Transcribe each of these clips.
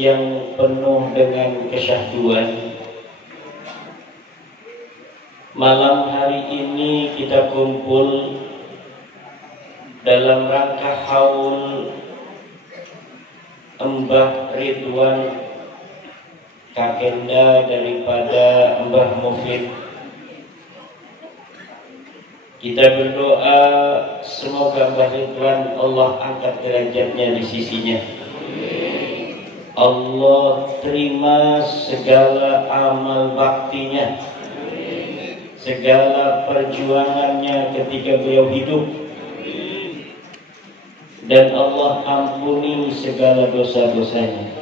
yang penuh dengan kesyahduan. Malam hari ini kita kumpul dalam rangka haul Mbah Ridwan, kakenda daripada Mbah Mufid. Kita berdoa semoga Mbah Ridwan Allah angkat derajatnya di sisinya. Allah terima segala amal baktinya, segala perjuangannya ketika beliau hidup, dan Allah ampuni segala dosa-dosanya.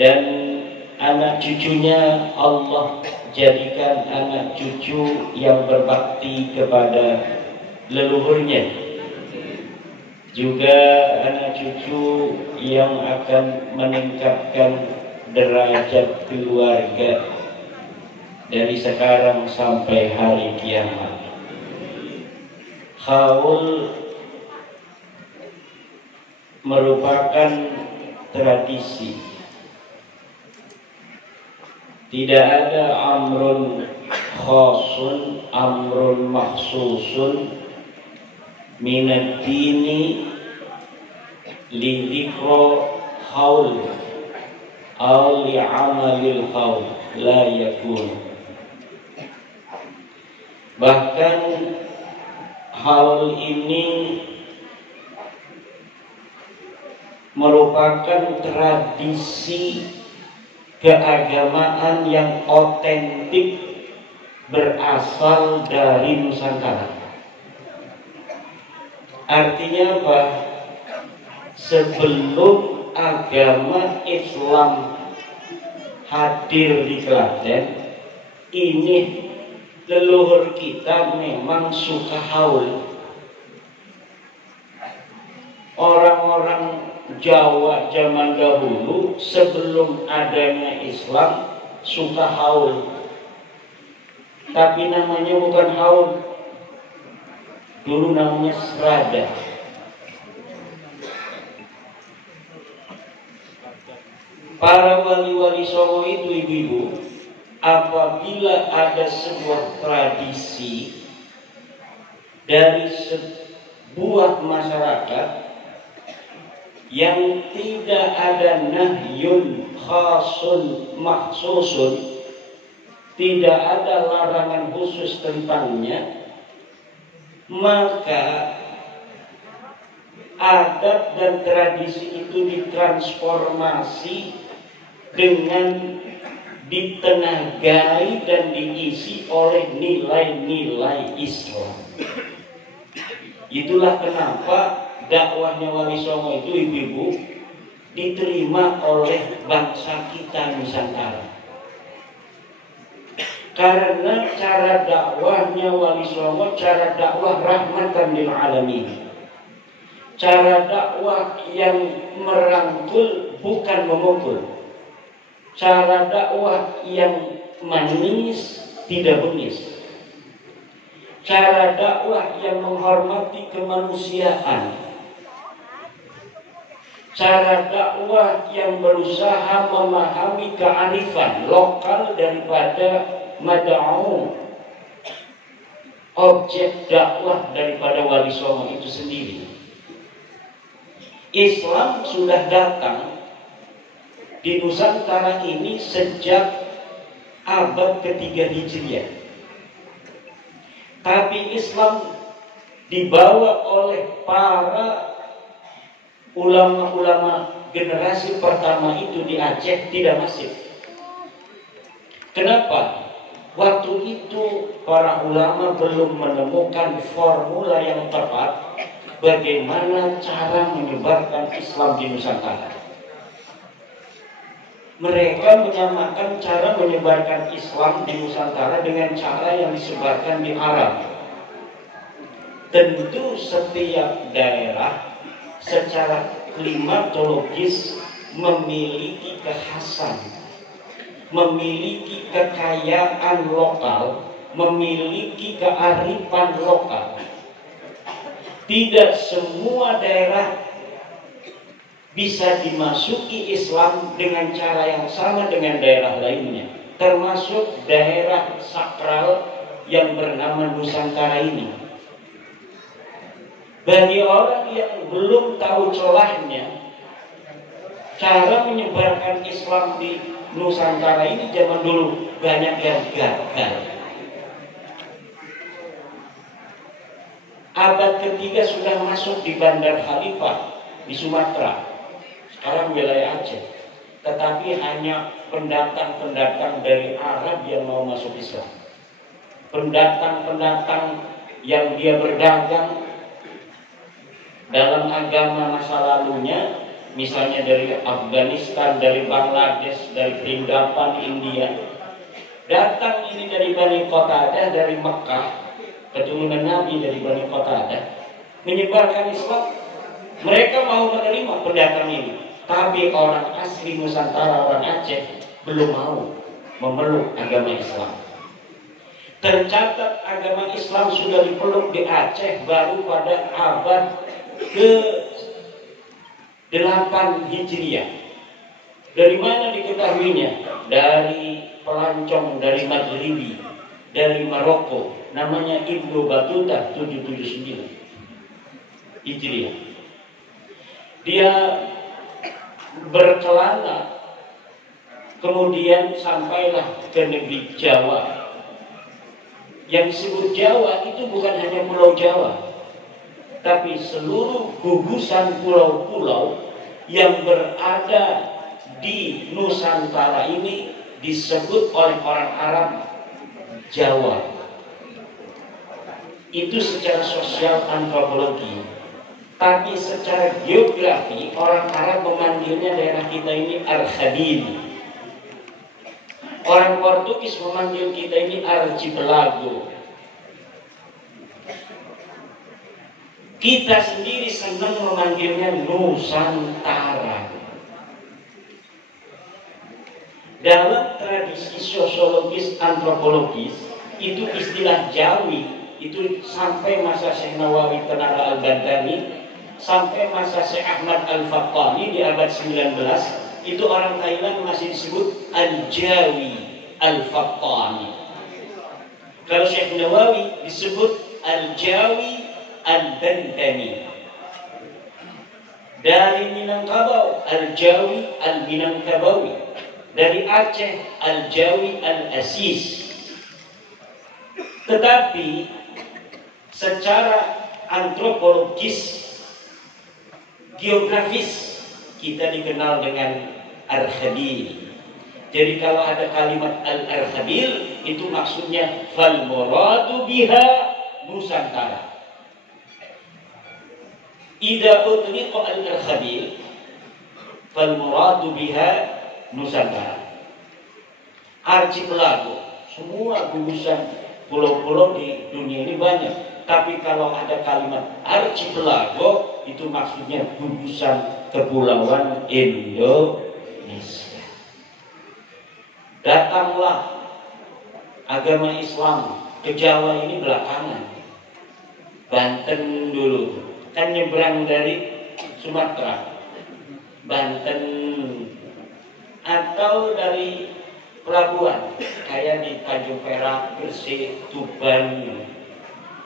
Dan anak cucunya Allah jadikan anak cucu yang berbakti kepada leluhurnya, juga anak cucu yang akan meningkatkan derajat keluarga dari sekarang sampai hari kiamat. Haul merupakan tradisi. Tidak ada amrun khasun, amrun mahsusun minad dini lidhikra haul aw li'amalil haul, la yakun. Bahkan haul ini merupakan tradisi keagamaan yang otentik berasal dari Nusantara. Artinya apa? Sebelum agama Islam hadir di Klaten, ini leluhur kita memang suka haul. Orang-orang Jawa zaman dahulu sebelum adanya Islam suka haul, tapi namanya bukan haul, dulu namanya serada. Para wali-wali Songo itu, ibu-ibu, apabila ada sebuah tradisi dari sebuah masyarakat yang tidak ada nahyun khasun makhsusun, tidak ada larangan khusus tentangnya, maka adat dan tradisi itu ditransformasi dengan ditenagai dan diisi oleh nilai-nilai Islam. Itulah kenapa dakwahnya Wali Songo itu, ibu-ibu, diterima oleh bangsa kita Nusantara. Karena cara dakwahnya Wali Songo, cara dakwah rahmatan lil alamin, cara dakwah yang merangkul bukan memukul, cara dakwah yang manis tidak bengis, cara dakwah yang menghormati kemanusiaan, cara dakwah yang berusaha memahami kearifan lokal daripada mad'u, objek dakwah daripada Wali Songo itu sendiri. Islam sudah datang di Nusantara ini sejak abad ketiga Hijriah, tapi Islam dibawa oleh para ulama-ulama generasi pertama itu di Aceh tidak masif. Kenapa? Waktu itu para ulama belum menemukan formula yang tepat bagaimana cara menyebarkan Islam di Nusantara. Mereka menyamakan cara menyebarkan Islam di Nusantara dengan cara yang disebarkan di Arab. Tentu setiap daerah secara klimatologis memiliki kekhasan, memiliki kekayaan lokal, memiliki kearifan lokal. Tidak semua daerah bisa dimasuki Islam dengan cara yang sama dengan daerah lainnya, termasuk daerah sakral yang bernama Nusantara ini. Bagi orang yang belum tahu celahnya, cara menyebarkan Islam di Nusantara ini zaman dulu banyak yang gagal. Abad ketiga sudah masuk di Bandar Khalifah di Sumatera, sekarang wilayah Aceh. Tetapi hanya pendatang-pendatang dari Arab yang mau masuk Islam. Pendatang-pendatang yang dia berdagang dalam agama masa lalunya, misalnya dari Afghanistan, dari Bangladesh, dari Perindapan, India, datang ini dari Bani Qatadah, dari Mekah, keturunan Nabi dari Bani Qatadah, menyebarkan Islam. Mereka mau menerima pendatang ini, tapi orang asli Nusantara, orang Aceh, belum mau memeluk agama Islam. Tercatat agama Islam sudah dipeluk di Aceh baru pada abad ke-8 Hijriah. Dari mana diketahuinya? Dari pelancong dari Maghribi, dari Maroko, namanya Ibnu Battuta 779 Hijriah. Dia berkelana, kemudian sampailah ke negeri Jawa. Yang disebut Jawa itu bukan hanya Pulau Jawa, tapi seluruh gugusan pulau-pulau yang berada di Nusantara ini disebut oleh orang Arab Jawa. Itu secara sosial antropologi. Tapi secara geografi orang Arab memanggilnya daerah kita ini Archipelago. Orang Portugis memanggil kita ini Archipelago. Kita sendiri senang memanggilnya Nusantara. Dalam tradisi sosiologis antropologis, itu istilah Jawi itu sampai masa Syekh Nawawi Tenara Al-Bantani, sampai masa Syekh Ahmad Al-Fattani di abad 19, itu orang Thailand masih disebut Al-Jawi Al-Fattani. Kalau Syekh Nawawi disebut Al-Jawi Al-Bantani. Dari Minangkabau Al-Jawi Al-Minangkabawi. Dari Aceh Al-Jawi Al-Asis. Tetapi secara antropologis, geografis, kita dikenal dengan Archabil. Jadi kalau ada kalimat Al-Archabil, itu maksudnya fal muradu biha Nusantara. Idza utliqa Al-Archabil fal muradu biha Nusantara. Archipelago, semua gugusan pulau-pulau di dunia ini banyak. Tapi kalau ada kalimat archipelago, itu maksudnya gugusan kepulauan Indonesia. Datanglah agama Islam ke Jawa ini belakangan. Banten dulu, kan nyebrang dari Sumatera, Banten, atau dari pelabuhan kayak di Tanjung Perak, Gresik, Tuban,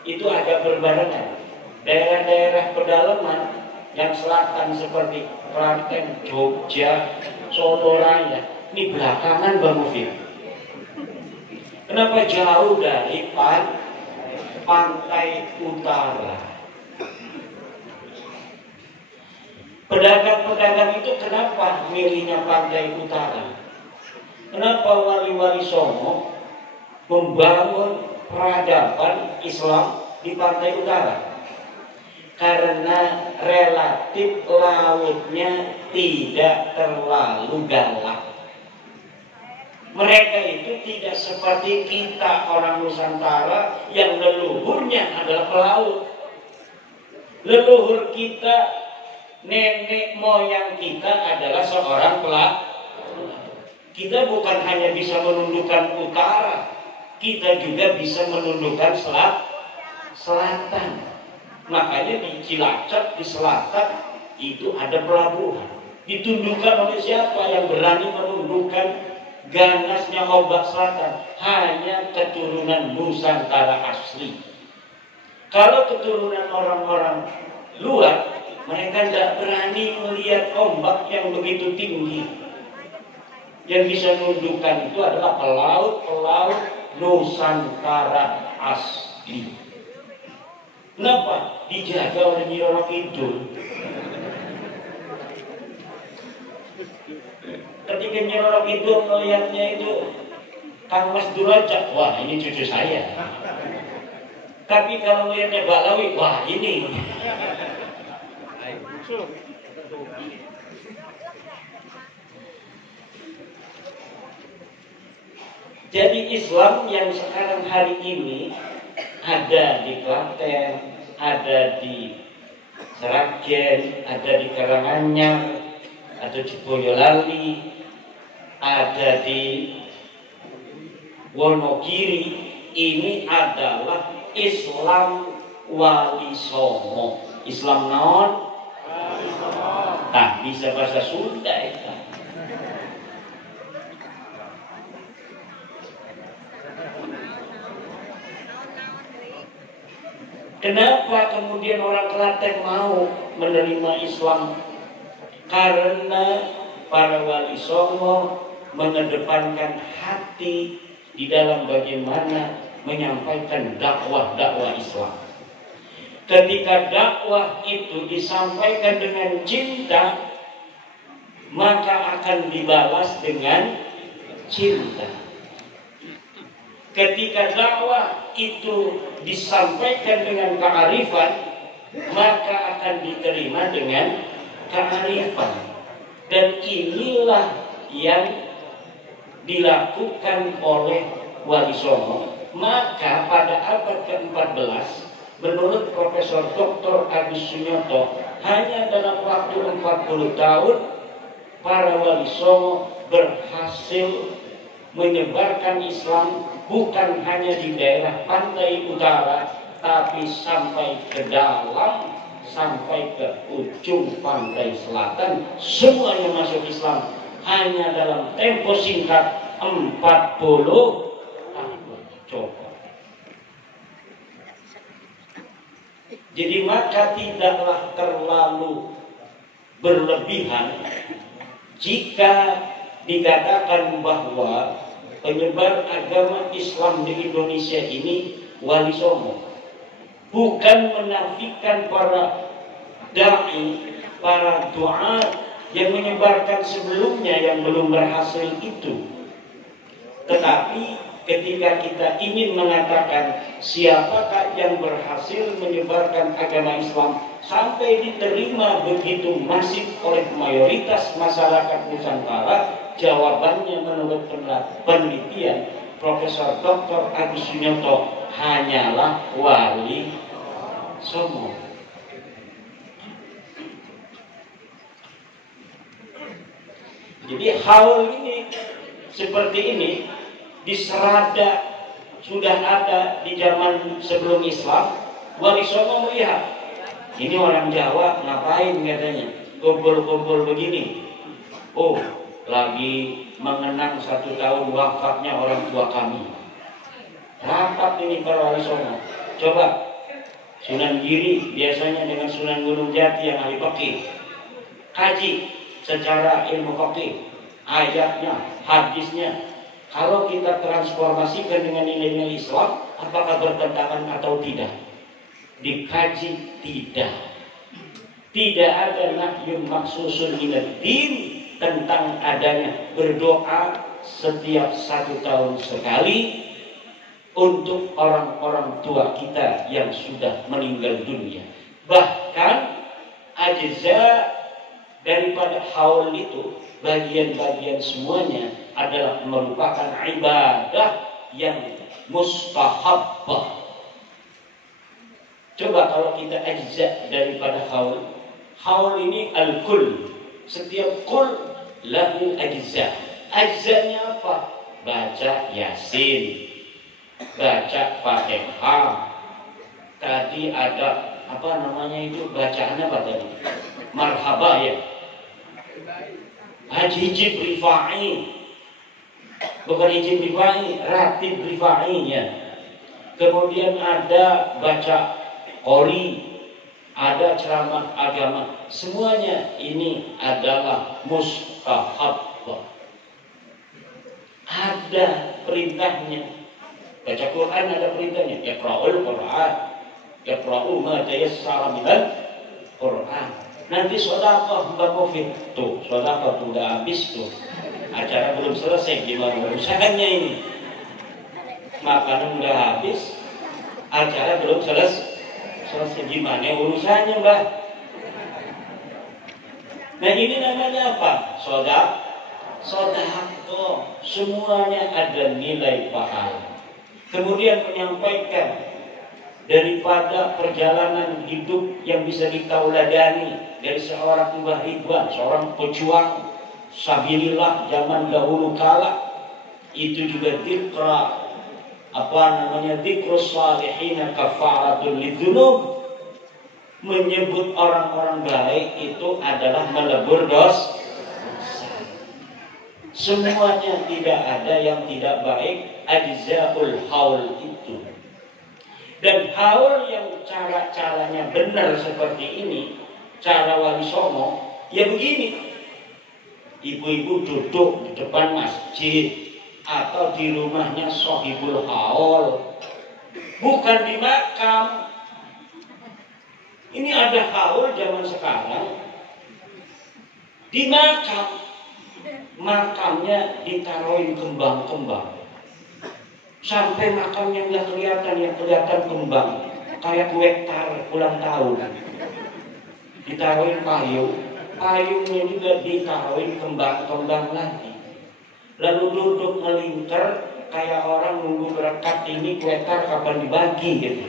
itu agak berbarengan. Daerah-daerah pedalaman yang selatan seperti Klaten, Jogja, Solo Raya, ini belakangan Bang Mufid. Kenapa jauh dari pantai utara? Pedagang-pedagang itu kenapa milihnya pantai utara? Kenapa wali-wali Songo membangun peradaban Islam di pantai utara? Karena relatif lautnya tidak terlalu galak. Mereka itu tidak seperti kita orang Nusantara yang leluhurnya adalah pelaut. Leluhur kita, nenek moyang kita adalah seorang pelaut. Kita bukan hanya bisa menundukkan utara, kita juga bisa menundukkan selatan. Makanya di Cilacap, di selatan itu ada pelabuhan. Ditundukkan oleh siapa? Yang berani menundukkan ganasnya ombak selatan? Hanya keturunan Nusantara asli. Kalau keturunan orang-orang luar, mereka tidak berani melihat ombak yang begitu tinggi. Yang bisa menundukkan itu adalah pelaut-pelaut Nusantara asli. Kenapa? Dijaga oleh Nyi Roro Kidul. Ketika Nyi Roro Kidul melihatnya itu Kang Mas Durajat, wah ini cucu saya. Tapi kalau melihatnya Balawi, wah ini. Jadi Islam yang sekarang hari ini ada di Klaten, ada di Seragen, ada di Karanganyar, ada di Boyolali, ada di Wonogiri. Ini adalah Islam Wali Songo. Islam non? Tak bisa bahasa Sunda itu. Kenapa kemudian orang Klaten mau menerima Islam? Karena para wali songo mengedepankan hati di dalam bagaimana menyampaikan dakwah Islam. Ketika dakwah itu disampaikan dengan cinta, maka akan dibalas dengan cinta. Ketika dakwah itu disampaikan dengan kearifan, maka akan diterima dengan kearifan. Dan inilah yang dilakukan oleh Wali Songo. Maka pada abad ke-14, menurut Profesor Dr. Agus Sunyoto, hanya dalam waktu 40 tahun para Wali Songo berhasil menyebarkan Islam bukan hanya di daerah pantai utara, tapi sampai ke dalam, sampai ke ujung pantai selatan, semuanya masuk Islam hanya dalam tempo singkat 40 tahun. Coba. Jadi maka tidaklah terlalu berlebihan jika dikatakan bahwa penyebar agama Islam di Indonesia ini Wali Songo. Bukan menafikan para da'i, para doa yang menyebarkan sebelumnya yang belum berhasil itu. Tetapi ketika kita ingin mengatakan siapakah yang berhasil menyebarkan agama Islam sampai diterima begitu masif oleh mayoritas masyarakat Nusantara, jawabannya menurut penelitian Profesor Dr. Agus Sunyoto hanyalah Wali Songo. Jadi haul ini seperti ini di Serada sudah ada di zaman sebelum Islam. Wali Songo melihat ini orang Jawa ngapain katanya kumpul-kumpul begini. Oh, lagi mengenang 1 tahun wafatnya orang tua kami. Rapat ini para Wali Songo. Coba Sunan Giri biasanya dengan Sunan Gunung Jati yang ahli fikih, kaji secara ilmu fikih, ayatnya, hadisnya. Kalau kita transformasikan dengan nilai-nilai Islam, apakah bertentangan atau tidak? Dikaji tidak. Tidak ada nahyun maksusun minad din tentang adanya berdoa setiap 1 tahun sekali untuk orang-orang tua kita yang sudah meninggal dunia. Bahkan ajza daripada haul itu, bagian-bagian semuanya adalah merupakan ibadah yang mustahabbah. Coba kalau kita ajza daripada haul, haul ini al-kull. Setiap kul lahu ajza. Ajzanya apa? Baca Yasin, baca Fatihah. Tadi ada apa namanya itu, bacaan apa tadi? Marhabah ya. Haji Hijib Rifai, bukan Hijib Rifai, Ratib Rifainya. Kemudian ada baca qori, ada ceramah agama. Semuanya ini adalah mustahab. Ada perintahnya. Baca Quran ada perintahnya. Iqra'ul Quran. Iqra'u ma tayassara minal Quran. Nanti sedekah Mbak Covid. Tuh, sedekah tuh udah habis tuh. Acara belum selesai, gimana urusannya ini? Makanan udah habis, acara belum selesai, gimana urusannya, Mbak? Nah, ini namanya apa? Sedekah. Semuanya ada nilai pahala. Kemudian menyampaikan daripada perjalanan hidup yang bisa ditauladani dari seorang Mbah Ridwan, seorang pejuang sabilillah zaman dahulu kala. Itu juga dzikrus salihin kafaratul lidzunub. Menyebut orang-orang baik itu adalah melebur dosa. Semuanya, tidak ada yang tidak baik. Ajzaul haul itu. Dan haul yang cara-caranya benar seperti ini, cara Wali Songo, ya begini. Ibu-ibu duduk di depan masjid atau di rumahnya sohibul haul, bukan di makam. Ini ada haul zaman sekarang di makam. Makamnya ditaruhin kembang-kembang sampai makamnya nggak kelihatan, yang kelihatan kembang, kayak kue ulang tahun. Ditaruhin payungnya juga ditaruhin kembang-kembang lagi. Lalu duduk melingkar kayak orang nunggu berkat, ini kue kapan dibagi gitu.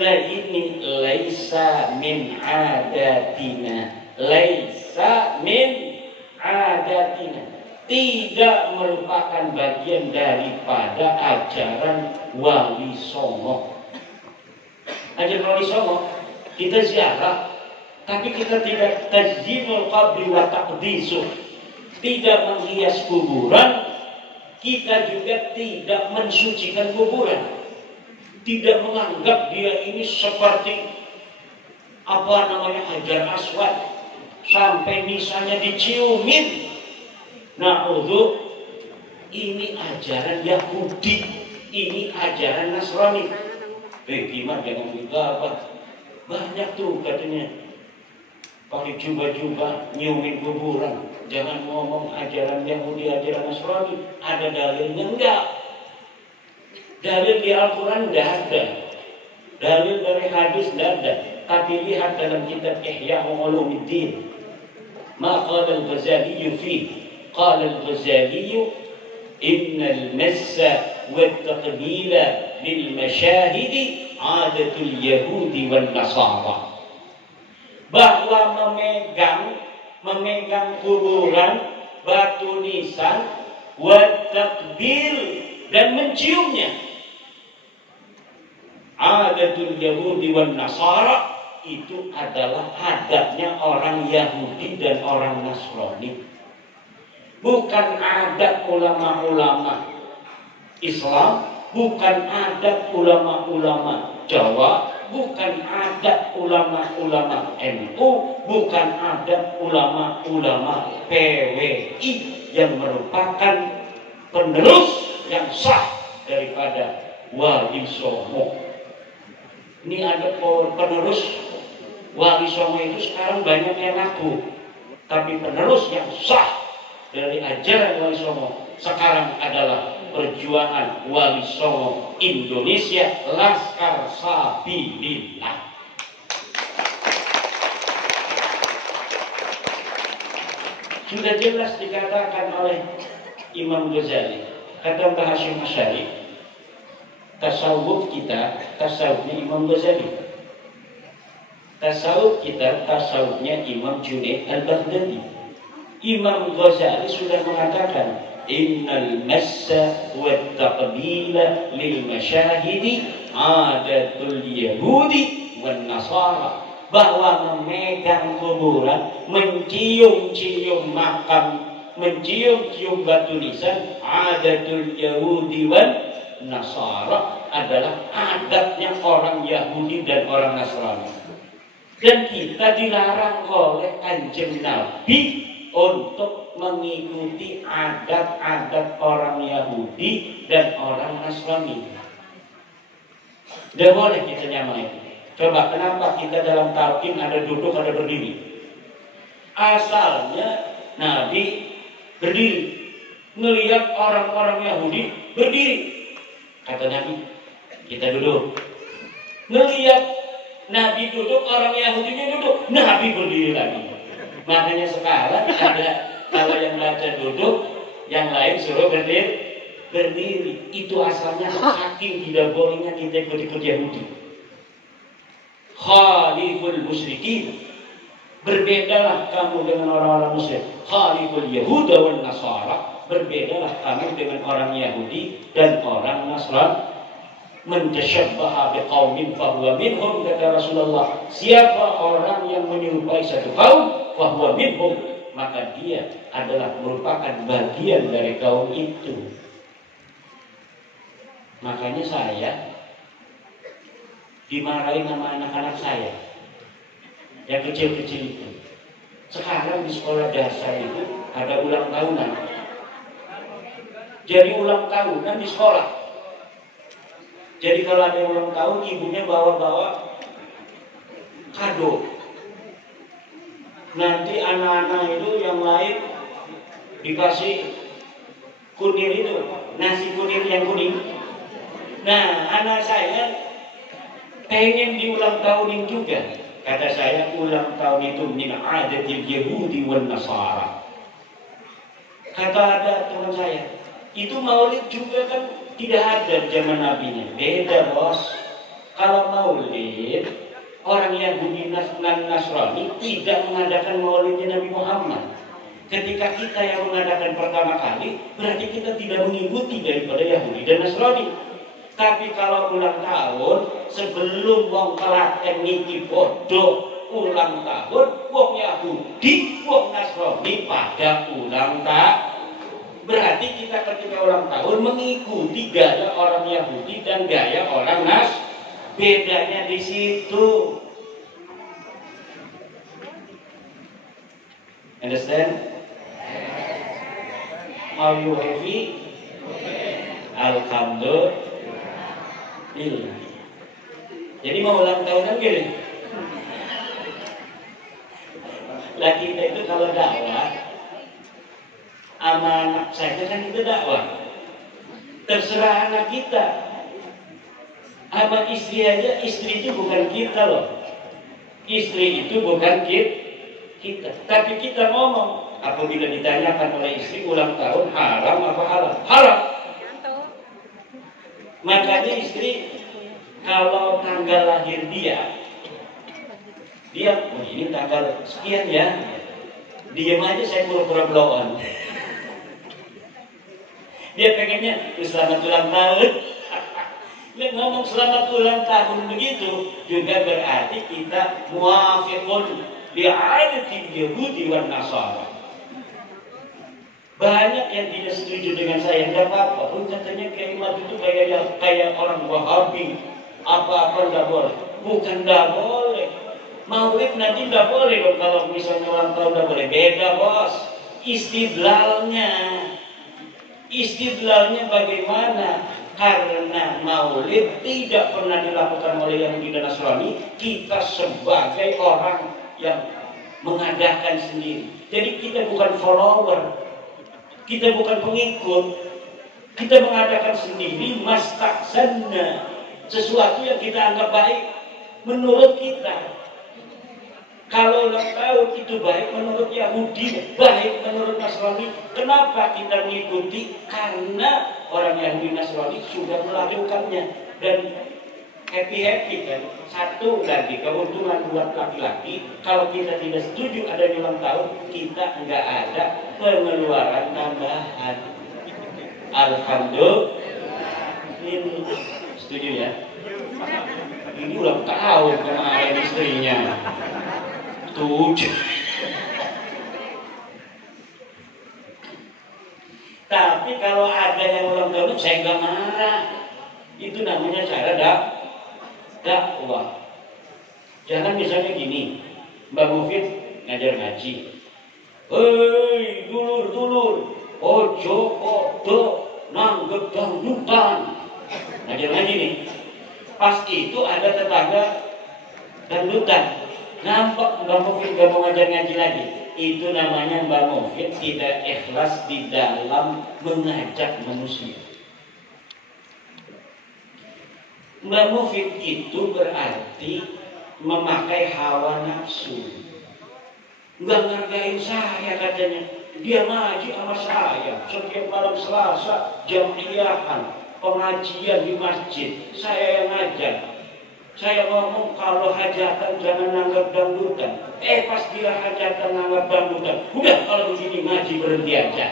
Lah ini laisa min adatina, laisa min adatina, tidak merupakan bagian daripada ajaran Wali Songo. Ajaran Wali Songo kita ziarah, tapi kita tidak tazyinul qabri wa taqdisuh, tidak menghias kuburan. Kita juga tidak mensucikan kuburan, tidak menganggap dia ini seperti Hajar Aswad sampai misalnya diciumin. Na'udzu, ini ajaran Yahudi, ini ajaran Nasrani. Gimana jangan gegabah. Banyak tuh katanya pakai jubah-jubah nyiumin kuburan. Jangan ngomong ajaran Yahudi, ajaran Nasrani. Ada dalilnya? Enggak. Dalil di Al-Quran enggak ada. Dalil dari hadis enggak ada. Tapi lihat dalam kitab Ihya Ulumuddin. Ma qala al-Ghazali fihi. قال الغزالي إن المس والتقبيل للمشاهد عادة اليهود والنصارى. Bahwa memegang kuburan, batu nisan, watakbir, dan menciumnya, adatul Yahudi wan Nasara, itu adalah adatnya orang Yahudi dan orang Nasrani. Bukan adat ulama-ulama Islam, bukan adat ulama-ulama Jawa, bukan adat ulama-ulama NU, bukan adat ulama-ulama PWI yang merupakan penerus yang sah daripada Wali Songo. Ini ada penerus Wali Songo itu sekarang banyak yang ngaku, tapi penerus yang sah dari ajaran Wali Songo sekarang adalah perjuangan Wali Songo Indonesia, Laskar Sabilillah. Sudah jelas dikatakan oleh Imam Ghazali, kata Mbah Hasyim Asy'ari, tasawuf kita tasawufnya Imam Ghazali, tasawuf kita tasawufnya Imam Junaid Al-Baghdadi. Imam Ghazali sudah mengatakan innal massa wat taqbila lil masyahidi adatul yahudi wan nasara. bahwa memegang kuburan, mencium-cium makam, mencium-cium batu nisan, adatul Yahudi wan Nasara, adalah adatnya orang Yahudi dan orang Nasrani. Dan kita dilarang oleh Kanjeng Nabi untuk mengikuti adat-adat orang Yahudi dan orang Nasrani. Tidak boleh kita nyamain. Coba kenapa kita dalam talqin ada duduk, ada berdiri? Asalnya Nabi berdiri, melihat orang-orang Yahudi berdiri. Kata Nabi, kita duduk. Melihat Nabi duduk, orang Yahudinya duduk, Nabi berdiri lagi. Makanya sekarang ada, kalau yang baca duduk, yang lain suruh berdiri. Itu asalnya saking tidak bolehnya kita ikut-ikut Yahudi. Khaliful musyrikin, berbedalah kamu dengan orang-orang musyrik. Khaliful Yahuda wal Nasara, berbedalah kamu dengan orang Yahudi dan orang Nasrani. Man tashabbaha biqaumin fahuwa minhum, kata Rasulullah. Siapa orang yang menyerupai satu kaum, fahuwa minhum, maka dia adalah merupakan bagian dari kaum itu. Makanya saya dimarahin sama anak-anak saya yang kecil-kecil itu. Sekarang di sekolah dasar itu ada ulang tahunan. Jadi ulang tahunan di sekolah. Jadi kalau ada ulang tahun, ibunya bawa-bawa kado. Nanti anak-anak itu yang lain dikasih kunir itu, nasi kunir yang kuning. Nah, anak saya pengen diulang tahunin juga. Kata saya, ulang tahun itu min adatil Yahudi wan Nasara. Kata ada teman saya, itu maulid juga kan tidak ada zaman nabinya. Beda bos. Kalau maulid, orang Yahudi dan Nasrani tidak mengadakan maulidnya Nabi Muhammad. Ketika kita yang mengadakan pertama kali, berarti kita tidak mengikuti daripada Yahudi dan Nasrani. Tapi kalau ulang tahun, sebelum wong telaten niki bodoh ulang tahun, wong Yahudi, wong Nasrani pada ulang tahun. Berarti kita ketika ulang tahun mengikuti gaya orang Yahudi dan gaya orang Nasrani. Bedanya di situ. Understand? Are you happy? Alhamdulillah. Jadi mau ulang tahunan gini. Lah kita itu kalau dakwah sama anak saya kan itu dakwah. Terserah anak kita. Sama istri aja, istri itu bukan kita loh. Istri itu bukan kita. Tapi kita ngomong, apabila ditanyakan oleh istri ulang tahun haram apa halal? Haram. Makanya istri kalau tanggal lahir dia oh ini tanggal sekian ya, diam aja, saya pura-pura blow on. Dia pengennya selamat ulang tahun. Dia ngomong selamat ulang tahun begitu juga berarti kita muafiqun bi'adatil Yahudi wan Nasara. Banyak yang tidak setuju dengan saya, enggak apa-apa. Katanya keimat itu kayak orang Wahabi, apa-apa enggak boleh. Bukan enggak boleh. Maulid nanti enggak boleh dong kalau misalnya ulang tahun enggak boleh. Beda bos. Istidlalnya bagaimana? Karena maulid tidak pernah dilakukan oleh Yahudi dan Nasrani. Kita sebagai orang yang mengadakan sendiri. Jadi kita bukan follower. Kita bukan pengikut. Kita mengadakan sendiri mastahsanna, sesuatu yang kita anggap baik menurut kita. Kalau ulang tahun itu baik menurut Yahudi, baik menurut Nasrani. Kenapa kita mengikuti? Karena orang Yahudi Nasrani sudah melakukannya dan happy kan. Satu lagi keuntungan buat laki-laki, kalau kita tidak setuju ada ulang tahun, kita enggak ada pengeluaran tambahan. Alhamdulillah. Setuju ya? Ini ulang tahun kemarin istrinya. Setuju. Tapi kalau ada yang ulang tahun, saya nggak marah. Itu namanya cara dakwah. Jangan misalnya gini, Mbak Mufid ngajar ngaji. Hei, dulur, ojo kodo nanggep dangdutan. Ngajar ngaji nih. Pas itu ada tetangga dangdutan. Nampak Mbak Mufid gak mau ngajar ngaji lagi. Itu namanya Mbak Mufid tidak ikhlas di dalam mengajak manusia. Mbak Mufid itu berarti memakai hawa nafsu. Nggak ngargain saya katanya. Dia ngaji sama saya setiap malam Selasa jamiahan pengajian di masjid. Saya yang ngajar. Saya ngomong kalau hajatan jangan nanggap dangdutan. Pas dia hajatan nanggap dangdutan. Udah kalau begini ngaji berhenti aja.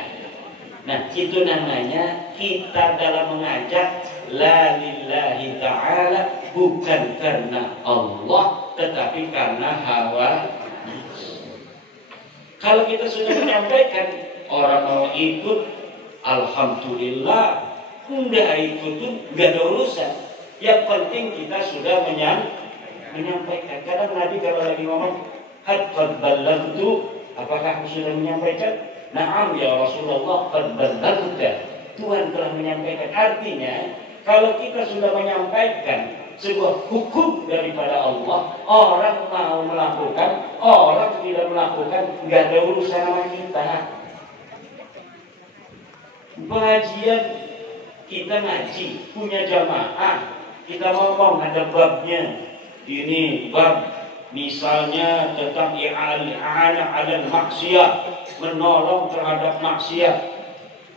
Nah itu namanya kita dalam mengajak la lillahi ta'ala, bukan karena Allah tetapi karena hawa. Kalau kita sudah menyampaikan orang mau ikut, alhamdulillah. Enggak ikut pun enggak ada urusan. Yang penting kita sudah menyampaikan. Kadang Nabi kalau lagi ngomong, qad ballagtu, apakah aku sudah menyampaikan? Na'am ya Rasulullah, qad ballagta. Tuhan telah menyampaikan. Artinya kalau kita sudah menyampaikan sebuah hukum daripada Allah, orang mau melakukan, orang tidak melakukan, nggak ada urusan sama kita. Pengajian kita ngaji, punya jamaah, kita ngomong ada babnya. Ini bab misalnya tentang i'anah 'alal maksiat, menolong terhadap maksiat.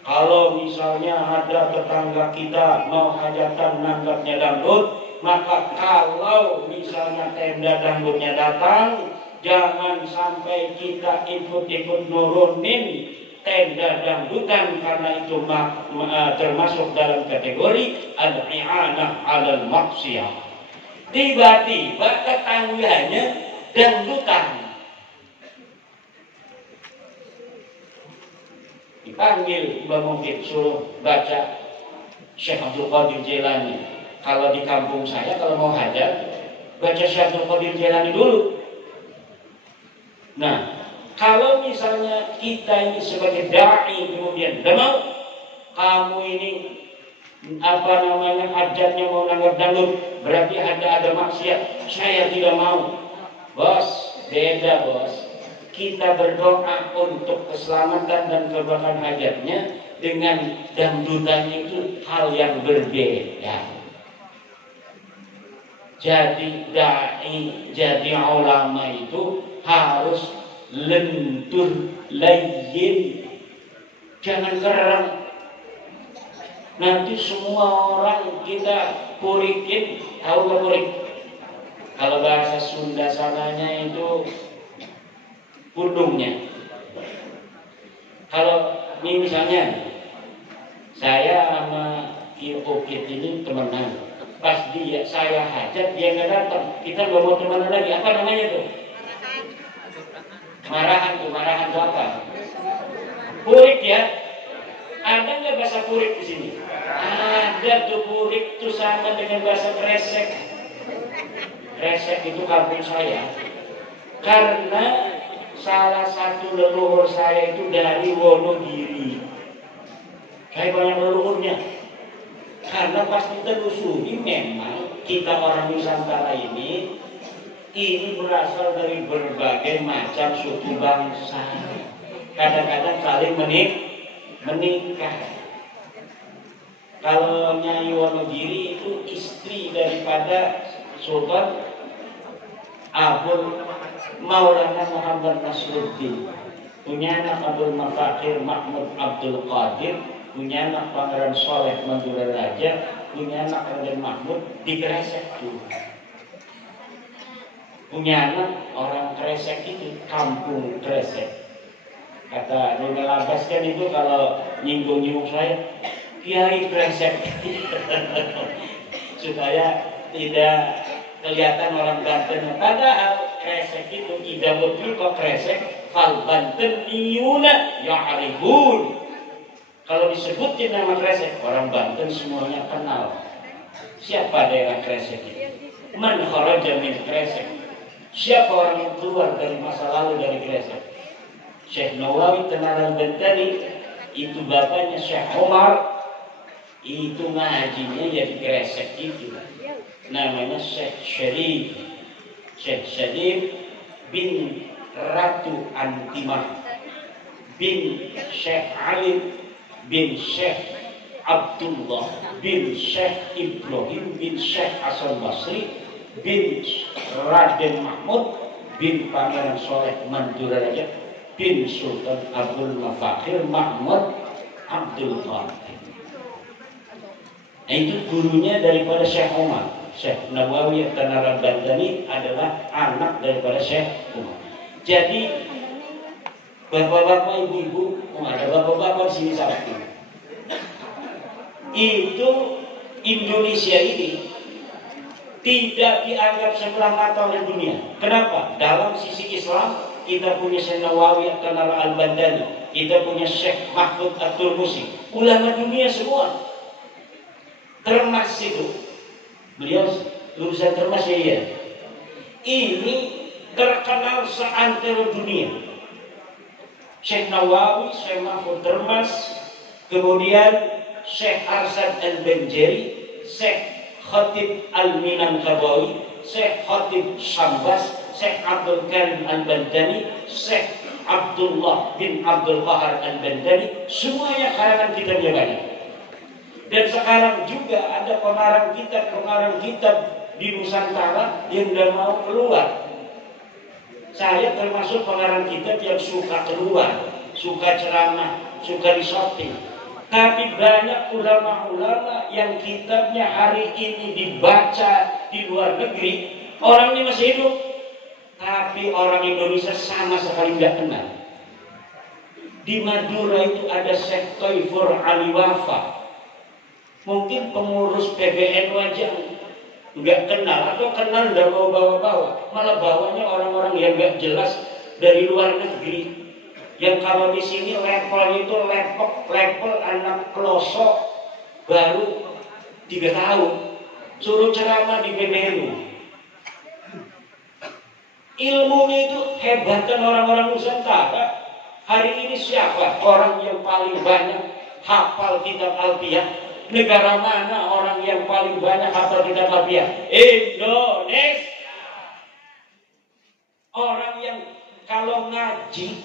Kalau misalnya ada tetangga kita mau hajatan nanggapnya dangdut, maka kalau misalnya tenda dangdutnya datang, jangan sampai kita ikut-ikut nurunin tenda dangdutan, karena itu termasuk dalam kategori al-i'anah 'alal maksiat. Tiba-tiba tetangganya dangdutan. Dipanggil Mbak Mufid, suruh baca Syekh Abdul Qadir Jailani. Kalau di kampung saya kalau mau hajat, baca Syekh Abdul Qadir Jailani dulu. Nah, kalau misalnya kita ini sebagai da'i kemudian mau kamu ini hajatnya mau nanggap dangdut, berarti ada maksiat. Saya tidak mau. Bos, beda bos. Kita berdoa untuk keselamatan dan keberkahan hajatnya, dengan dangdutan itu hal yang berbeda. Jadi da'i, jadi ulama itu harus lentur, layyin, jangan keram. Nanti semua orang kita purikin. Tahu gak purik? Kalau bahasa Sunda sananya itu pundungnya. Kalau ini misalnya saya sama Okit ini temenan, pas saya hajat dia nggak datang, kita nggak mau temenan lagi. Apa namanya tuh? Marahan tuh apa? Purik ya. Ada nggak bahasa purik di sini? Ada tuh. Purik tuh sama dengan bahasa kresek. Kresek itu kampung saya. Karena salah satu leluhur saya itu dari Wonogiri. Saya banyak leluhurnya. Karena pasti ditelusuri memang kita orang Nusantara ini berasal dari berbagai macam suku bangsa. Kadang-kadang saling menikah. Kalau Nyai Wonogiri itu istri daripada Sultan Abul Maulana Muhammad Nasruddin, punya anak Abdul Mafakir Mahmud Abdul Qadir, punya anak Pangeran Soleh Madura Raja, punya anak Raden Mahmud di Kresek tuh. Punya anak orang Kresek itu, kampung Kresek. Kata Nona Labas kan itu kalau nyinggung-nyinggung saya, Kiai Kresek. supaya tidak kelihatan orang Banten. Padahal kresek itu tidak betul kok kresek. Fal Banten iyuna ya'rifun. Kalau disebutin nama kresek, orang Banten semuanya kenal. Siapa daerah kresek itu? Man kharaja min kresek. Siapa orang yang keluar dari masa lalu dari kresek? Syekh Nawawi Tenaran Bantani, itu bapaknya Syekh Omar, itu ngajinya ya di kresek itu. Namanya Syekh Syarif. Syekh Syarif bin Ratu Antimah bin Syekh Ali bin Syekh Abdullah bin Syekh Ibrahim bin Syekh Hasan Basri bin Raden Mahmud bin Pangeran Soleh Manduraja bin Sultan Abdul Mafakhir Mahmud Abdul Qadir. Nah, itu gurunya daripada Syekh Umar. Syekh Nawawi Tenaran Bantani adalah anak daripada Syekh Umar. Jadi bapak-bapak, ibu-ibu, ada bapak-bapak di sini satu. Itu Indonesia ini tidak dianggap sebelah mata oleh dunia. Kenapa? Dalam sisi Islam kita punya Syekh Nawawi Tenaran Al-Bantani, kita punya Syekh Mahfud At-Turmusi, ulama dunia semua. Termas itu, beliau lulusan Termas ya. Ini terkenal seantero dunia. Syekh Nawawi, Syekh Mahfud Termas, kemudian Syekh Arsad Al-Banjari, Syekh Khatib Al-Minangkabawi, Syekh Khatib Syambas, Syekh Abdul Karim Al-Bantani, Syekh Abdullah bin Abdul Qahar Al-Bantani, semuanya karangan kitabnya banyak. Dan sekarang juga ada pengarang kitab di Nusantara yang tidak mau keluar. Saya termasuk pengarang kitab yang suka keluar, suka ceramah, suka disorting. Tapi banyak ulama-ulama yang kitabnya hari ini dibaca di luar negeri, orang ini masih hidup, tapi orang Indonesia sama sekali tidak kenal. Di Madura itu ada Syekh Toifur Ali Wafa. Mungkin pengurus PBN wajah nggak kenal, atau kenal dan mau bawa-bawa, malah bawanya orang-orang yang nggak jelas dari luar negeri. Yang kalau di sini level itu level anak pelosok baru 3 tahun, suruh ceramah di PBNU. Ilmunya itu hebatan orang-orang Nusantara. Hari ini siapa orang yang paling banyak hafal kitab Alfiah? Negara mana orang yang paling banyak hafal kitab Alfiah? Indonesia. Orang yang kalau ngaji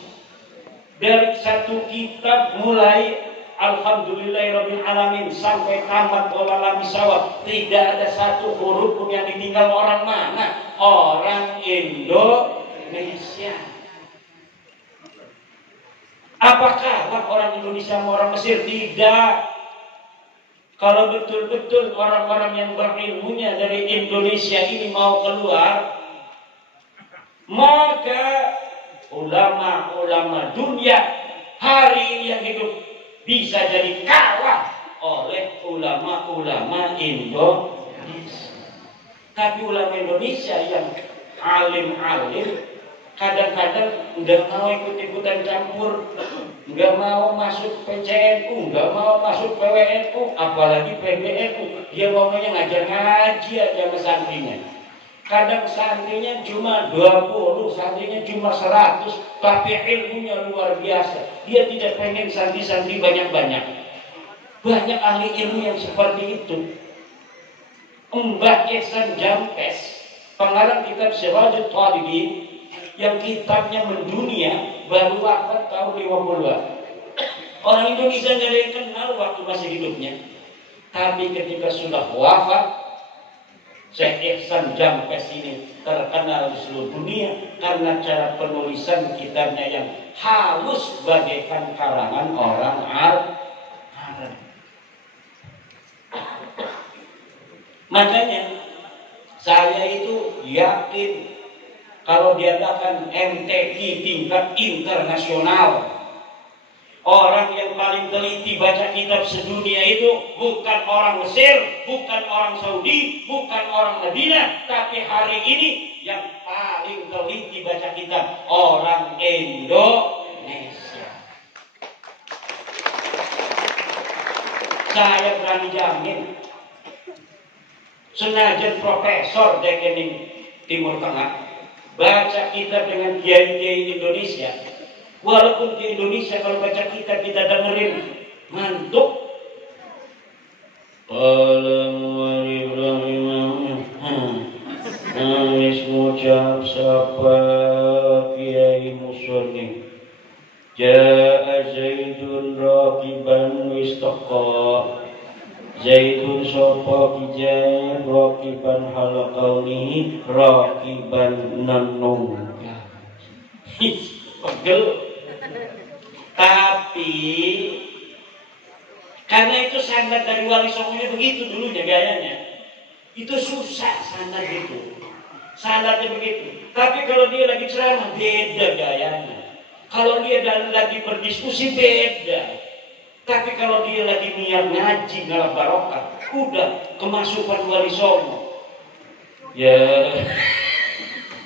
dari satu kitab mulai Alhamdulillahirabbil alamin sampai tamat walalam bisawab, tidak ada satu huruf pun yang ditinggal orang mana? Orang Indonesia. Apakah orang Indonesia sama orang Mesir? Tidak. Kalau betul-betul orang-orang yang berilmunya dari Indonesia ini mau keluar, maka ulama-ulama dunia hari ini yang hidup bisa jadi kalah oleh ulama-ulama Indonesia. Tapi ulama Indonesia yang alim-alim kadang-kadang nggak mau ikut-ikutan campur, nggak mau masuk PCNU, nggak mau masuk PWNU, apalagi PBNU. Dia maunya ngajar ngaji aja sama santrinya. Kadang santrinya cuma 20, santrinya cuma 100, tapi ilmunya luar biasa. Dia tidak pengen santri-santri banyak-banyak. Banyak ahli ilmu yang seperti itu. Mbah Ihsan Jampes, pengarang kitab Sirajul Talibin, yang kitabnya mendunia, baru wafat tahun 50-an. Orang Indonesia nggak ada yang kenal waktu masih hidupnya. Tapi ketika sudah wafat, Syekh Ihsan Jampes ini terkenal di seluruh dunia karena cara penulisan kitabnya yang halus bagaikan karangan orang Arab. Makanya saya itu yakin kalau diadakan MTQ tingkat internasional, Orang yang paling teliti baca kitab sedunia itu bukan orang Mesir, bukan orang Saudi, bukan orang Madinah, tapi hari ini yang paling teliti baca kitab orang Indonesia. Saya berani jamin, senajan profesor dekening Timur Tengah baca kitab dengan kiai-kiai Indonesia, walaupun di Indonesia kalau baca kitab kita dengerin ngantuk. Nangis ngucap sapa kiai musoni ja'a zaidun rakiban wistaqa. Zaidun sapa kijai rakiban halakaunihi rakiban nanung. Pegel. Tapi karena itu sanad dari Wali Songonya begitu dulunya gayanya. Itu susah sanad itu. Sanadnya begitu. Tapi kalau dia lagi ceramah beda gayanya. Kalau dia lagi berdiskusi beda. Tapi kalau dia lagi niat ngaji dalam barokah, udah kemasukan Wali Songo. Ya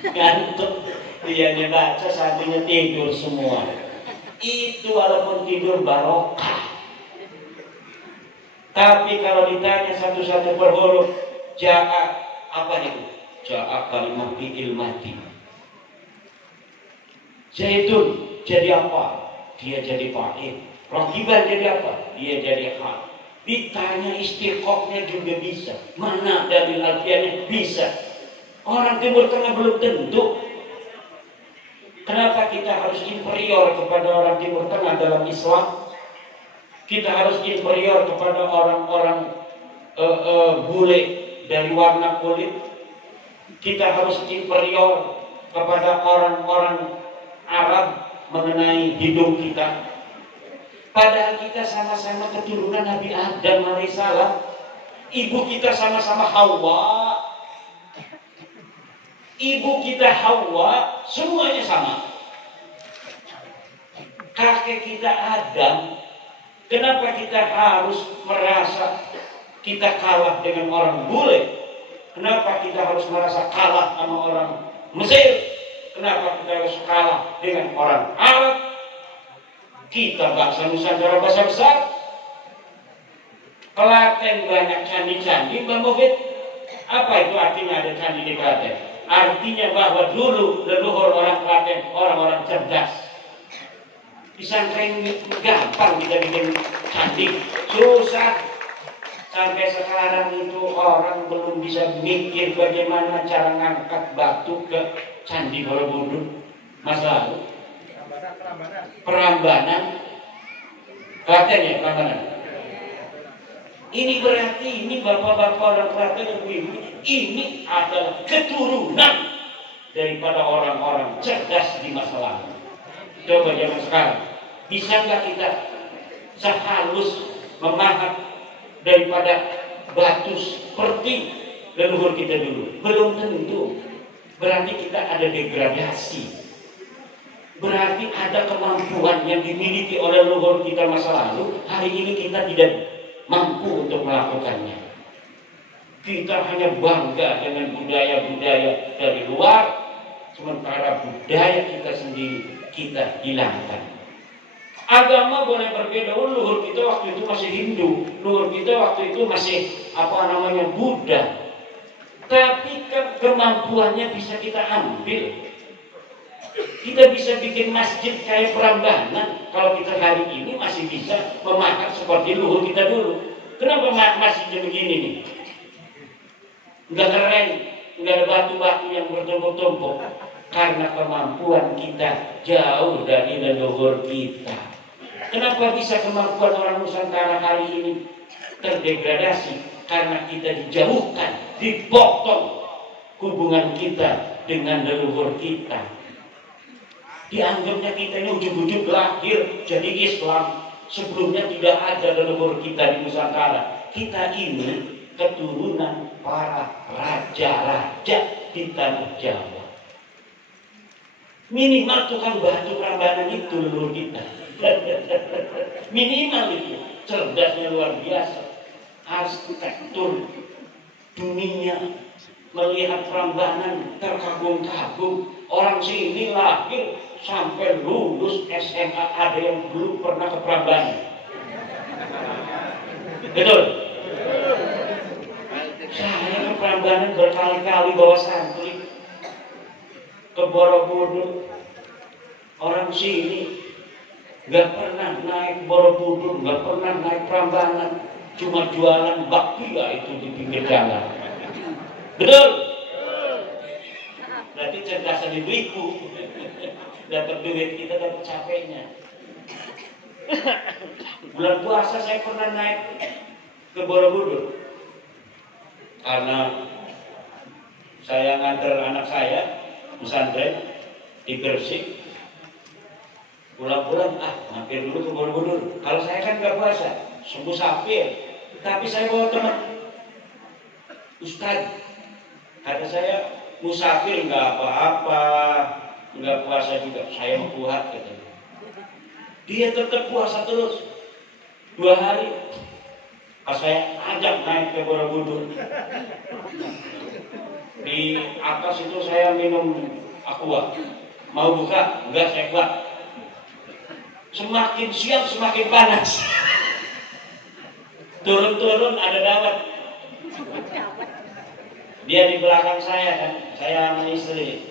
ngantuk. Dia baca satunya tidur semua. Itu walaupun tidur barokah. Tapi kalau ditanya satu-satu per huruf, ja'a apa itu? Ja'a kalimat fi'il mati. Zaidun jadi apa? Dia jadi fa'il. Rakiban jadi apa? Dia jadi hal. Ditanya istiqomahnya juga bisa. Mana dalil artiannya? Bisa. Orang Timur Tengah belum tentu. Kenapa kita harus inferior kepada orang Timur Tengah dalam Islam? Kita harus inferior kepada orang-orang bule dari warna kulit. Kita harus inferior kepada orang-orang Arab mengenai hidung kita. Padahal kita sama-sama keturunan Nabi Adam alaihissalam. Ibu kita sama-sama Hawa. Ibu kita Hawa, semuanya sama. Kakek kita Adam. Kenapa kita harus merasa kita kalah dengan orang bule? Kenapa kita harus merasa kalah sama orang Mesir? Kenapa kita harus kalah dengan orang Arab? Kita bangsa Nusantara bahasa besar. Klaten banyak candi-candi, Mbak Mufid. Apa itu artinya ada candi di Klaten? Artinya bahwa dulu leluhur orang Klaten orang-orang cerdas. Disangkain gampang kita bikin candi, susah. Sampai sekarang itu orang belum bisa mikir bagaimana cara ngangkat batu ke Candi Borobudur masa lalu. Prambanan, Klaten ya, Prambanan. Ini berarti ini bapak-bapak orang Klaten, ibu-ibu, ini adalah keturunan daripada orang-orang cerdas di masa lalu. Coba zaman sekarang, bisa nggak kita sehalus memahat daripada batu seperti leluhur kita dulu? Belum tentu. Berarti kita ada degradasi. Berarti ada kemampuan yang dimiliki oleh leluhur kita masa lalu. Hari ini kita tidak mampu untuk melakukannya. Kita hanya bangga dengan budaya-budaya dari luar, sementara budaya kita sendiri kita hilangkan. Agama boleh berbeda. Leluhur kita waktu itu masih Hindu, leluhur kita waktu itu masih Buddha. Tapi kemampuannya bisa kita ambil. Kita bisa bikin masjid kayak Prambanan. Kalau kita hari ini masih bisa memahat seperti leluhur kita dulu. Kenapa masjidnya begini nih? Nggak keren, nggak ada batu-batu yang bertumpuk-tumpuk. Karena kemampuan kita jauh dari leluhur kita. Kenapa bisa kemampuan orang Nusantara hari ini terdegradasi? Karena kita dijauhkan, dipotong hubungan kita dengan leluhur kita. Dianggapnya kita ini ujug-ujug lahir jadi Islam. Sebelumnya tidak ada leluhur kita di Nusantara. Kita ini keturunan para raja-raja di tanah Jawa. Minimal tukang batu Prambanan itu leluhur kita. Minimal itu. Cerdasnya luar biasa. Arsitektur dunia, melihat Prambanan terkagum-kagum. Orang sini lahir sampai lulus SMA ada yang belum pernah ke Prambanan. Betul? Saya ke Prambanan berkali-kali bawa santri ke Borobudur. Orang sini nggak pernah naik Borobudur, nggak pernah naik Prambanan, cuma jualan bakpia itu di pinggir jalan. Betul? Berarti cerdasan ibu-ibu. Dapat duit kita, dapat capeknya. Bulan puasa saya pernah naik ke Borobudur karena saya nganter anak saya pesantren di Gresik. Pulang-pulang, mampir dulu ke Borobudur. Kalau saya kan nggak puasa, sungguh sapir. Tapi saya bawa teman, Ustaz, kata saya, musafir nggak apa-apa, nggak puasa juga. Saya mau kuat, katanya. Dia tetap puasa terus 2 hari. Pas saya ajak naik ke Borobudur, di atas itu saya minum aqua. Mau buka? Enggak, saya buat. Semakin siang semakin panas. Turun-turun ada dawet. Dia di belakang saya kan, saya sama istri.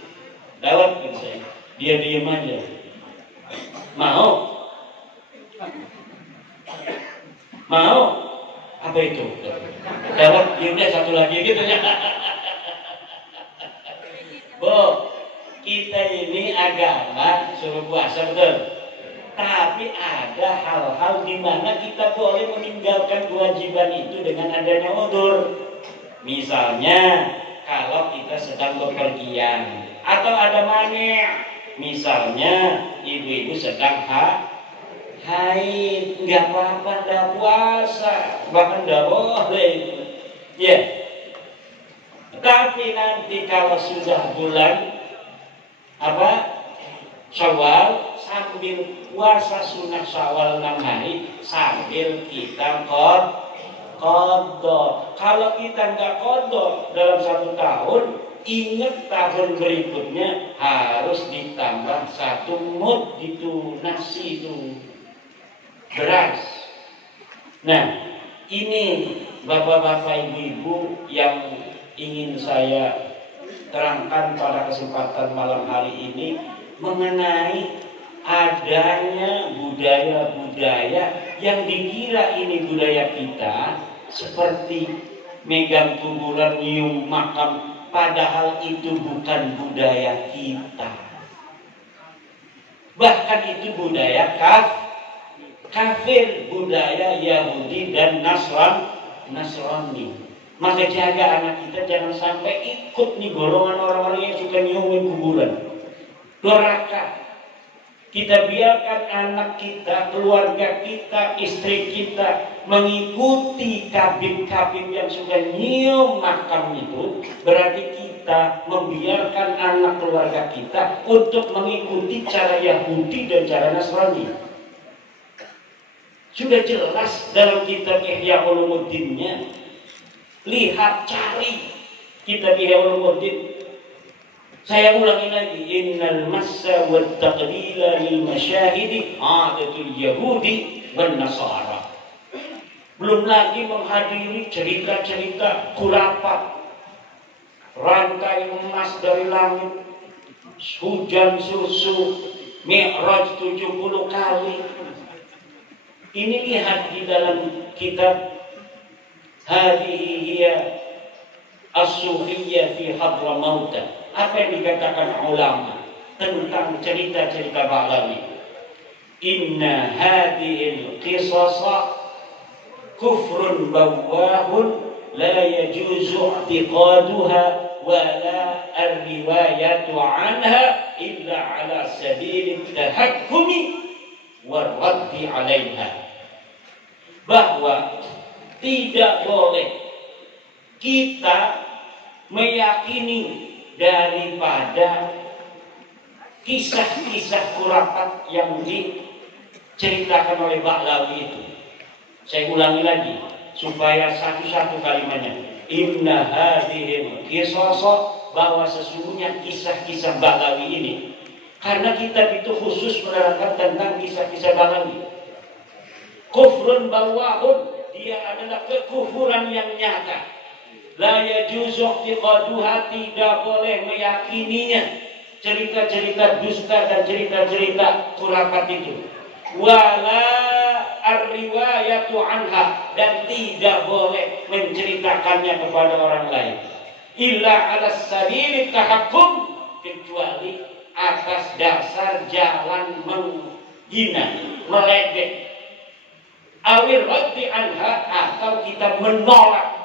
Dawet gitu saya. Dia diem aja. Mau? Mau? Apa itu? Dawet, ya udah satu lagi gitu ya. Bu, kita ini agama suruh puasa betul. Tapi ada hal-hal di mana kita boleh meninggalkan kewajiban itu dengan adanya udzur. Misalnya kalau kita sedang bepergian atau ada mani, misalnya ibu-ibu sedang haid, nggak apa-apa, nggak puasa, bahkan nggak boleh. Ya. Tapi nanti kalau sudah bulan Syawal, sambil puasa sunnah Syawal 6 hari, sambil kita qadha. Kalau kita nggak qadha dalam 1 tahun, ingat tahun berikutnya harus ditambah 1 mud itu nasi itu beras. Nah, ini bapak-bapak ibu-ibu yang ingin saya terangkan pada kesempatan malam hari ini mengenai adanya budaya-budaya yang dikira ini budaya kita, seperti megang kuburan, nyium makam, padahal itu bukan budaya kita. Bahkan itu budaya kafir, budaya Yahudi dan Nasrani. Maka jaga anak kita jangan sampai ikut nih golongan orang-orang yang suka nyiumin kuburan. Doraka. Kita biarkan anak kita, keluarga kita, istri kita mengikuti kabin-kabin yang suka nyium makam itu, berarti kita membiarkan anak keluarga kita untuk mengikuti cara Yahudi dan cara Nasrani. Sudah jelas dalam kitab Ihya Ulumuddinnya. Lihat, cari kitab Ihya Ulumuddin. Saya ulangi lagi, innal massa wat taqlila lil masyahidi adatul yahudi wan nasara. Belum lagi menghadiri cerita-cerita khurafat, rantai emas dari langit, hujan susu, mi'raj 70 kali. Ini lihat di dalam kitab Hadhihi hiya as-sufiyyah fi Hadramaut. Apa yang dikatakan ulama tentang cerita-cerita Ba'lawi? Inna hadhil qisasa kufrun bawahun la yajuzu i'tiqaduha wa la ar-riwayatu anha illa ala sabili tahakkumi wa raddi 'alaiha. Bahwa tidak boleh kita meyakini daripada kisah-kisah khurafat yang ceritakan oleh Ba'lawi itu. Saya ulangi lagi supaya satu-satu kalimatnya. Inna hadhil qisas, bahwa sesungguhnya kisah-kisah Ba'lawi ini, karena kitab itu khusus menerangkan tentang kisah-kisah Ba'lawi. Kufrun bawahun, dia adalah kekufuran yang nyata. La yajuzu i'tiqaduha, tidak boleh meyakininya. Cerita-cerita dusta dan cerita-cerita khurafat itu. Wala ar-riwayatu anha, dan tidak boleh menceritakannya kepada orang lain. Illa ala sabili tahakkum, kecuali atas dasar jalan menghina, meledek. Awir raddi anha, atau kita menolak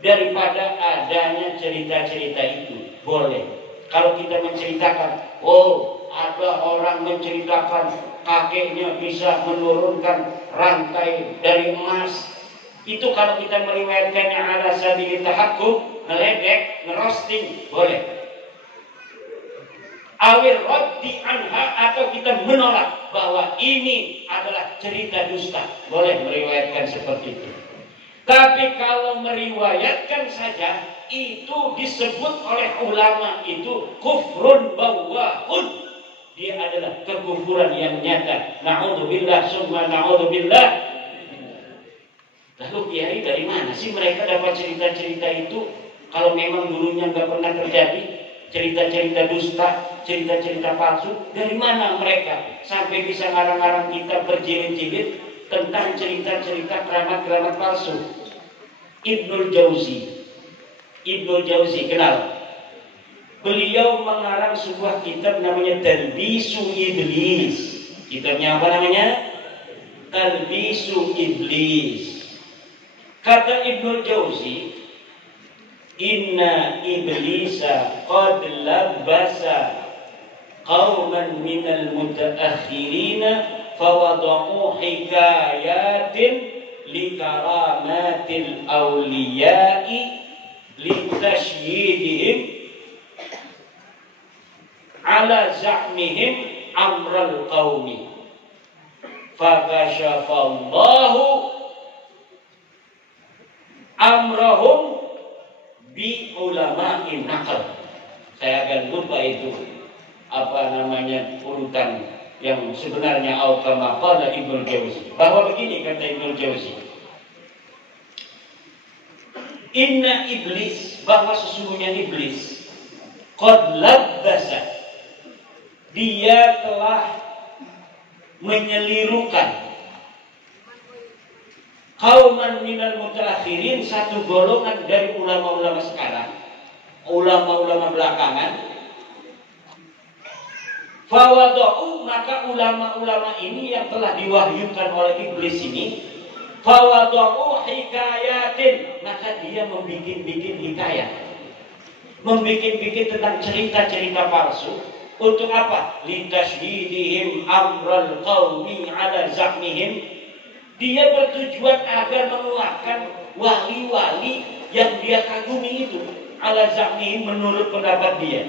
daripada adanya cerita-cerita itu. Boleh. Kalau kita menceritakan, oh ada orang menceritakan kakeknya bisa menurunkan rantai dari emas. Itu kalau kita meriwayatkannya ala sabili tahakkum, ngeledek, ngerosting, boleh. Awir raddi anha, atau kita menolak bahwa ini adalah cerita dusta, boleh meriwayatkan seperti itu. Tapi kalau meriwayatkan saja, itu disebut oleh ulama itu kufrun bawahun. Dia adalah kekufuran yang nyata. Na'udzubillah summa na'udzubillah. Lalu kiai dari mana sih mereka dapat cerita-cerita itu? Kalau memang dulunya nggak pernah terjadi cerita-cerita dusta, cerita-cerita palsu, dari mana mereka sampai bisa ngarang-ngarang kita berjilid-jilid tentang cerita-cerita keramat-keramat palsu? Ibnul Jauzi kenal? Beliau mengarang sebuah kitab namanya Talbisu Iblis. Kitabnya apa namanya? Talbisu Iblis. Kata Ibnul Jauzi, inna iblisa qad labbasa qauman minal mutaakhirina fawada'u hikayatin likaramatil awliya'i litashyidihim ala za'mihim amral qawmi fakashafallahu amrahum bi ulama'in naql. Saya akan lupa itu apa namanya urutan yang sebenarnya kama qala Ibnu Jauzi, bahwa begini kata Ibnu Jauzi, inna iblis, bahwa sesungguhnya iblis qad labbasa, dia telah menyelirukan qauman minal mutaakhirin, satu golongan dari ulama-ulama sekarang, ulama-ulama belakangan. Fawada'u, maka ulama-ulama ini yang telah diwahyukan oleh iblis ini, fawada'u hikayatin, maka dia membikin hikayat, membikin tentang cerita-cerita palsu. Untuk apa? Litashdidihim amral qawmi ala za'mihim. Dia bertujuan agar menguatkan wali-wali yang dia kagumi itu, ala za'mihim, menurut pendapat dia.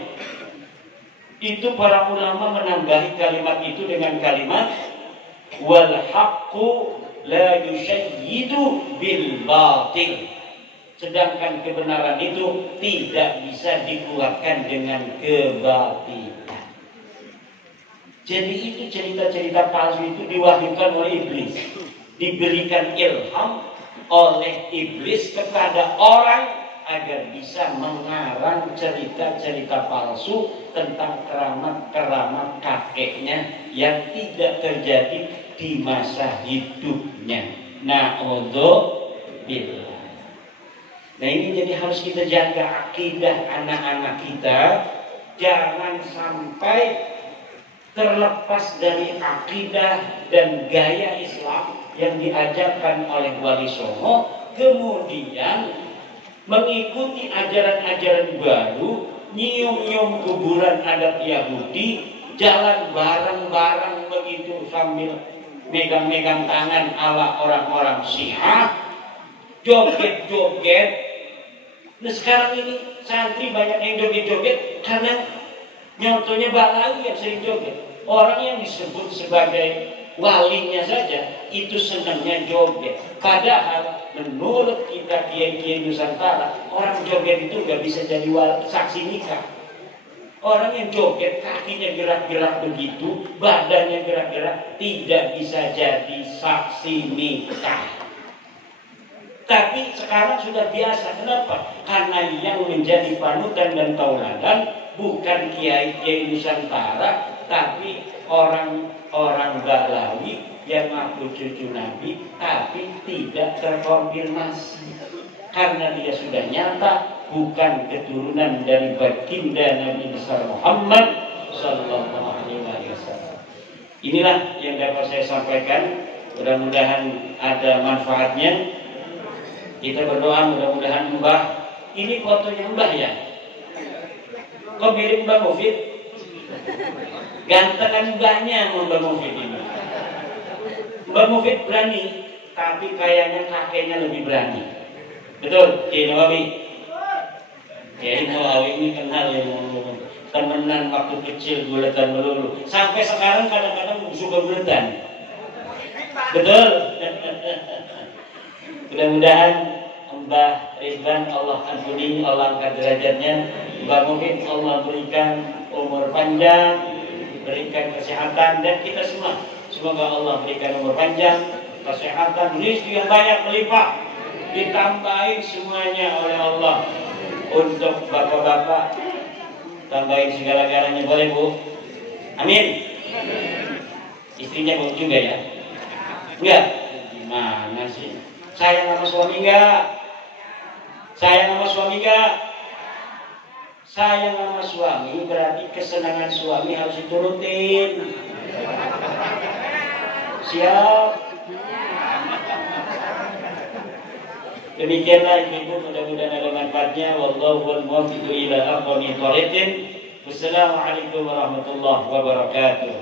Itu para ulama menambahi kalimat itu dengan kalimat wal haqqu la yushayyidu bil batil. Sedangkan kebenaran itu tidak bisa dikuatkan dengan kebatilan. Jadi itu cerita-cerita palsu itu diwahyukan oleh iblis, diberikan ilham oleh iblis kepada orang agar bisa mengarang cerita-cerita palsu tentang keramat-keramat kakeknya yang tidak terjadi di masa hidupnya. Na'udzubillah. Nah ini jadi harus kita jaga akidah anak-anak kita, jangan sampai terlepas dari akidah dan gaya Islam yang diajarkan oleh Wali Songo, kemudian mengikuti ajaran-ajaran baru, nyium-nyium kuburan adat Yahudi, jalan bareng-bareng begitu sambil megang-megang tangan ala orang-orang Syiah, joget-joget. Nah sekarang ini santri banyak yang joget-joget karena nyontohnya Ba'lawi yang sering joget. Orang yang disebut sebagai walinya saja itu senangnya joget. Padahal menurut kita kiai-kiai Nusantara, orang joget itu nggak bisa jadi saksi nikah. Orang yang joget kakinya gerak-gerak begitu, badannya gerak-gerak, tidak bisa jadi saksi nikah. Tapi sekarang sudah biasa. Kenapa? Karena yang menjadi panutan dan tauladan bukan kiai-kiai Nusantara, tapi orang-orang Balawi yang ngaku cucu Nabi, tapi tidak terkonfirmasi. Karena dia sudah nyata bukan keturunan dari baginda Nabi besar Muhammad Sallallahu Alaihi Wasallam. Inilah yang dapat saya sampaikan. Mudah-mudahan ada manfaatnya. Kita berdoa mudah-mudahan Mbah, ini fotonya Mbah ya? Kok mirip Mbah Mufid? Gantengan Mbahnya Mbah Mufid ini. Mbah Mufid berani, tapi kayaknya kakeknya lebih berani. Betul, Kiai Nawawi. Kiai Nawawi ini kenal ya, temenan waktu kecil buletan melulu. Sampai sekarang kadang-kadang suka buletan. Betul. Mudah-mudahan Mbah Ridwan Allah ampuni, Allah angkat derajatnya. Mbah Mufid Allah berikan umur panjang, berikan kesehatan, dan kita semua semoga Allah berikan umur panjang, kesehatan, rezeki yang banyak melimpah, ditambahin semuanya oleh Allah. Untuk bapak-bapak tambahin segala-galanya, boleh Bu? Amin. Istrinya Bu juga ya? Enggak? Gimana sih? Sayang sama suami enggak? Sayang sama suami enggak? Sayang sama suami berarti kesenangan suami harus diturutin. Siap? Demikianlah ibu, mudah-mudahan ada manfaatnya. Wallahul muwaffiq ila aqwamit thoriqin. Wassalamualaikum warahmatullahi wabarakatuh.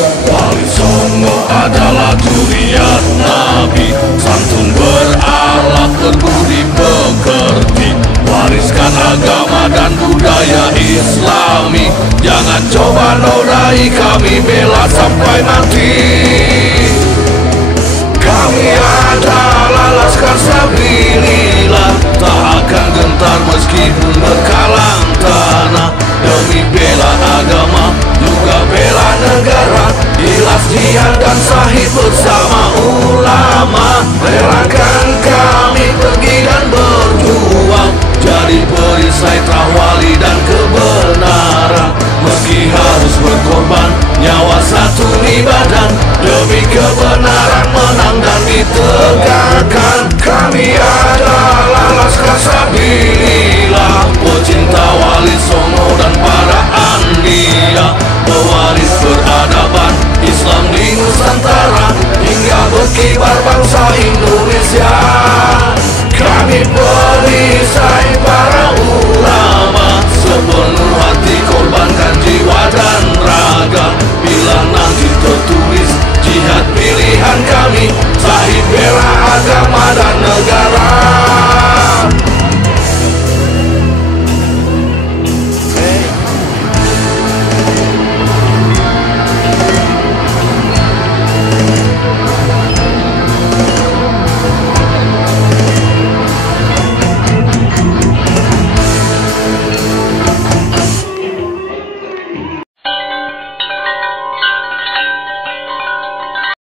Wali Songo adalah zuriat Nabi, santun berakhlak berbudi pekerti, wariskan agama dan budaya Islami. Jangan coba nodai kami, bela sampai mati. Kami adalah laskar sabilillah, tak akan gentar meskipun berkalang tanah, demi bela agama juga bela negara. Ikhlas jihad dan sahih bersama ulama, relakan kami pergi dan berjuang, jadi perisai trawali dan kebenaran. Meski harus berkorban nyawa satu badan, demi kebenaran menang dan ditegakkan. Kami adalah laskar sabilillah, pecinta Wali Songo dan para anbiya, pewaris peradaban Islam di Nusantara hingga berkibar bangsa Indonesia. Kami perisai para ulama, sepenuh hati korbankan jiwa dan raga. Bila nanti tertulis jihad pilihan kami, sahih bela